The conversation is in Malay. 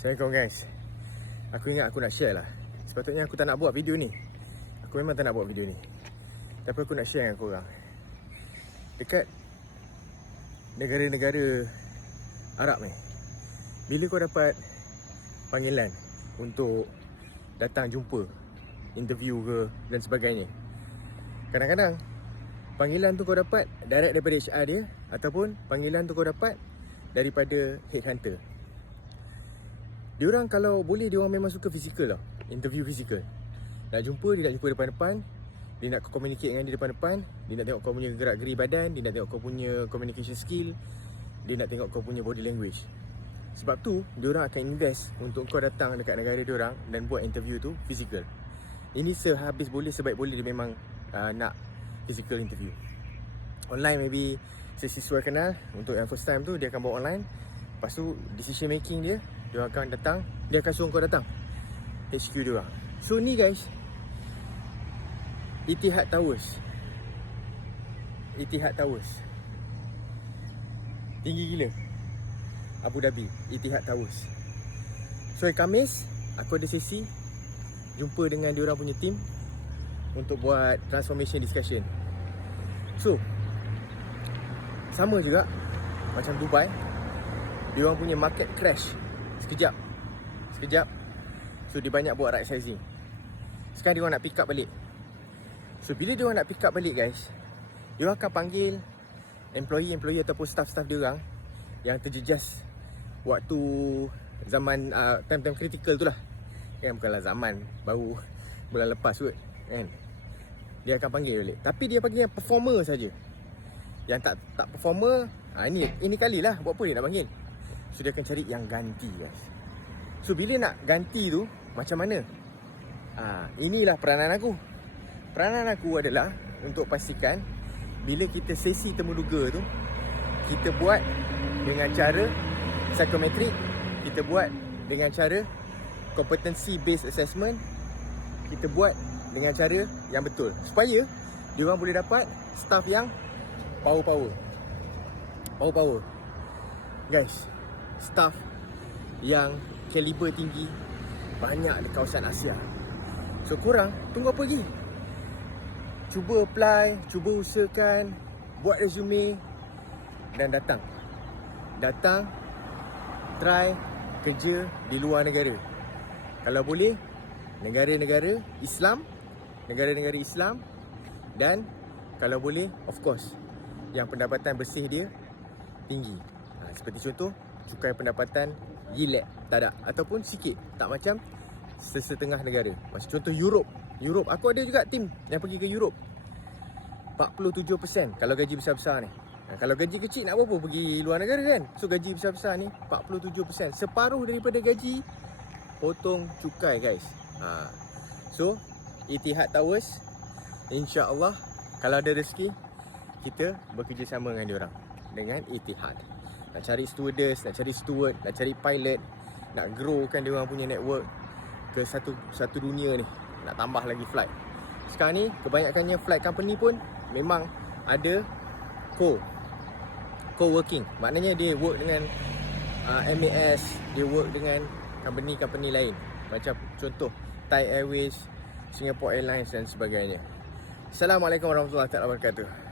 Assalamualaikum guys. Aku ingat aku nak share lah. Sepatutnya aku tak nak buat video ni. Aku memang tak nak buat video ni, tapi aku nak share dengan korang. Dekat negara-negara Arab ni, bila kau dapat panggilan untuk datang jumpa, interview ke dan sebagainya, kadang-kadang panggilan tu kau dapat direct daripada HR dia, ataupun panggilan tu kau dapat daripada headhunter. Diorang kalau boleh, diorang memang suka fizikal lah. Interview fizikal. Nak jumpa, dia nak jumpa depan-depan. Dia nak communicate dengan dia depan-depan. Dia nak tengok kau punya gerak-geri badan. Dia nak tengok kau punya communication skill. Dia nak tengok kau punya body language. Sebab tu, diorang akan invest untuk kau datang dekat negara diorang dan buat interview tu fizikal. Ini sehabis boleh, sebaik boleh dia memang nak physical interview. Online maybe siswa kenal. Untuk yang first time tu, dia akan buat online. Lepas tu, decision making dia akan datang. Dia akan suruh kau datang HQ dia orang. So ni guys, Etihad Towers. Etihad Towers tinggi gila, Abu Dhabi, Etihad Towers. So hari Khamis, aku ada sesi jumpa dengan diorang punya team untuk buat transformation discussion. So sama juga macam Dubai, diorang punya market crash Sekejap. So dia banyak buat right sizing. Sekarang dia orang nak pick up balik. So bila dia orang nak pick up balik guys, dia orang akan panggil employee ataupun staff dia orang yang terjejas waktu zaman time-time critical tu lah. Bukanlah zaman baru bulan lepas kot kan. Dia akan panggil balik. Tapi dia panggil yang performer saja. Yang tak performer, ini kali lah. Buat apa dia nak panggil? So dia akan cari yang ganti guys. So bila nak ganti tu macam mana? Inilah peranan aku. Peranan aku adalah untuk pastikan bila kita sesi temuduga tu, kita buat dengan cara psychometric, kita buat dengan cara competency based assessment, kita buat dengan cara yang betul, supaya diorang boleh dapat staff yang power guys. Staff yang kaliber tinggi banyak di kawasan Asia. So korang tunggu apa lagi? Cuba apply, cuba usahakan, buat resume dan datang try kerja di luar negara. Kalau boleh negara-negara Islam, dan kalau boleh of course yang pendapatan bersih dia tinggi. Seperti contoh, cukai pendapatan gila tak ada, ataupun sikit, tak macam setengah negara. Macam contoh Europe, aku ada juga tim yang pergi ke Europe. 47% kalau gaji besar-besar ni. Kalau gaji kecil nak apa pergi luar negara kan. So gaji besar-besar ni 47%, separuh daripada gaji potong cukai guys. So Etihad Towers, insya-Allah kalau ada rezeki kita bekerjasama dengan diorang, dengan Etihad. Nak cari stewardess, nak cari steward, nak cari pilot, nak growkan diorang punya network ke satu dunia ni. Nak tambah lagi flight. Sekarang ni kebanyakannya flight company pun memang ada co-working. Maknanya dia work dengan MAS, dia work dengan company-company lain. Macam contoh Thai Airways, Singapore Airlines dan sebagainya. Assalamualaikum warahmatullahi wabarakatuh.